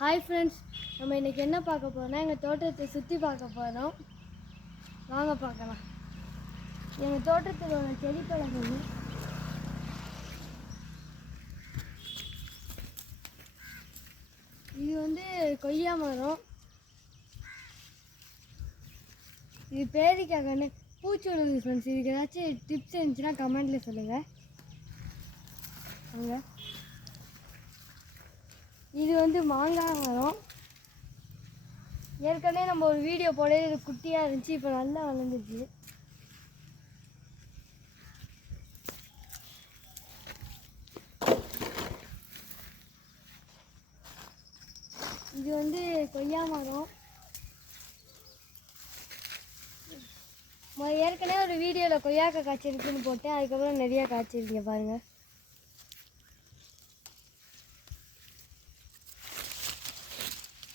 Hi friends நம்ம இன்றைக்கி என்ன பார்க்க போகிறோம்னா எங்கள் தோட்டத்தை சுற்றி பார்க்க போகிறோம் வாங்க பார்க்கலாம். எங்கள் தோட்டத்தில் உள்ள செடி பழங்கள். இது வந்து கொய்யா மரம். இது பேரிக்காகன்னு கண்ணு ஃப்ரெண்ட்ஸ் இதுக்கு ஏதாச்சும் டிப்ஸ் இருந்துச்சுன்னா கமெண்ட்டில் சொல்லுங்கள் அங்கே இது வந்து மாங்காய் மரம். ஏற்கனவே நம்ம ஒரு வீடியோ போட இது குட்டியாக இருந்துச்சு இப்போ நல்லா வளர்ந்துச்சு. இது வந்து கொய்யா மரம். ஏற்கனவே ஒரு வீடியோவில் கொய்யாக்காய் காய்ச்சிருக்குன்னு போட்டேன் அதுக்கப்புறம் நிறையா காய்ச்சிருக்கீங்க பாருங்கள்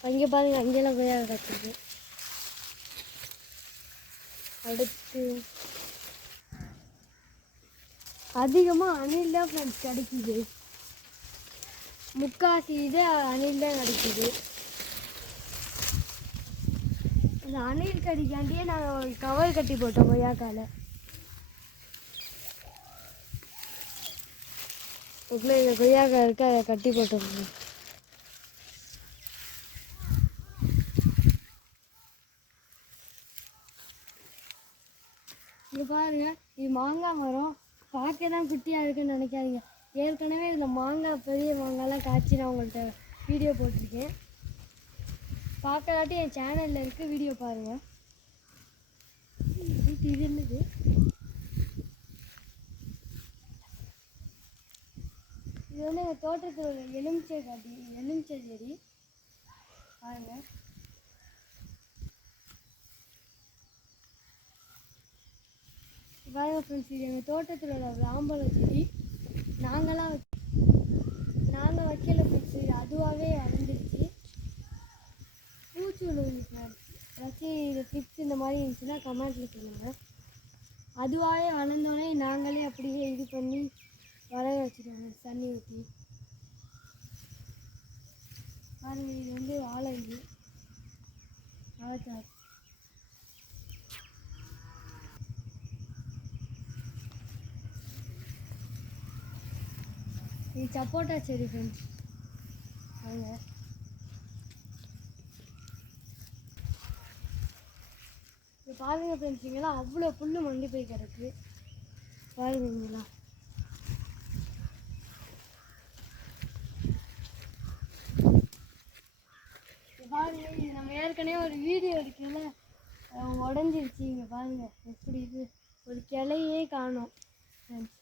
அங்கே பாருங்க அங்கெல்லாம் கொய்யா காய்ச்சிருக்கு அடுத்து அதிகமாக அணில் தான் ஃப்ரெண்ட்ஸ் கிடைக்குது. முக்காசி இது அணில் தான் கிடைக்குது. இந்த அணில் கடிக்காண்டியே நாங்கள் கவர் கட்டி போட்டோம் கொய்யாக்கால. உள்ள இந்த கொய்யாக்காய் இருக்கு அதை கட்டி போட்டோம். இது பாருங்க இது மாங்காய் மரம். பார்க்க தான் குட்டியாக இருக்குன்னு நினைக்காதீங்க. ஏற்கனவே இதில் மாங்காய் பெரிய மாங்காய்லாம் காய்ச்சி நான் உங்கள்கிட்ட வீடியோ போட்டிருக்கேன். பார்க்கலாட்டி என் சேனலில் இருக்குது வீடியோ பாருங்கள் இது இது என்னது? இது வந்து எங்கள் தோட்டத்தில் உள்ள எலுமிச்சை காட்டி எலுமிச்சை செடி. பாருங்கள் பாருங்க ஃப்ரெண்ட்ஸ் இது எங்கள் தோட்டத்தில் உள்ள ராம்பழம் செடி. நாங்களாம் நாங்கள் வைக்கல ஃப்ரெண்ட்ஸ் இது அதுவாகவே வளர்ந்துருச்சு பூச்சி விழுந்துச்சு ஏதாச்சும் இது டிப்ஸ் இந்த மாதிரி இருந்துச்சுன்னா கமெண்ட்டில் சொல்லுங்கள் அதுவாகவே வளர்ந்தோடனே நாங்களே அப்படியே இது பண்ணி வளர வச்சுருவோம் தண்ணி ஊற்றி பாருங்கள் இது வந்து வாழை இது வாழைத்தார் இது சப்போட்டா செடி ஃப்ரெண்ட்ஸ் அவங்க இது பாருங்கள் ஃப்ரெண்ட்ஸ் இங்கெல்லாம் அவ்வளோ புல் மண்டி போய் கிடக்கு. பாருங்க இங்கெல்லாம். பாருங்க இது நம்ம ஏற்கனவே ஒரு வீடியோ எடுக்கல உடஞ்சிருச்சு. இங்கே பாருங்கள் எப்படி இது? ஒரு கிளையே காணும் ஃப்ரெண்ட்ஸ்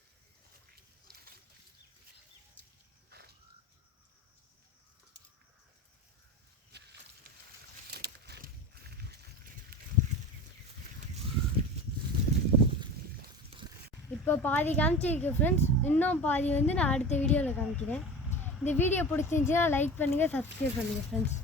இப்போ பாதி காமிச்சிருக்கேன் ஃப்ரெண்ட்ஸ் இன்னும் பாதி வந்து நான் அடுத்த வீடியோவில் காமிக்கிறேன். இந்த வீடியோ பிடிச்சிருந்துச்சுன்னா லைக் பண்ணுங்கள் சப்ஸ்கிரைப் பண்ணுங்கள் ஃப்ரெண்ட்ஸ்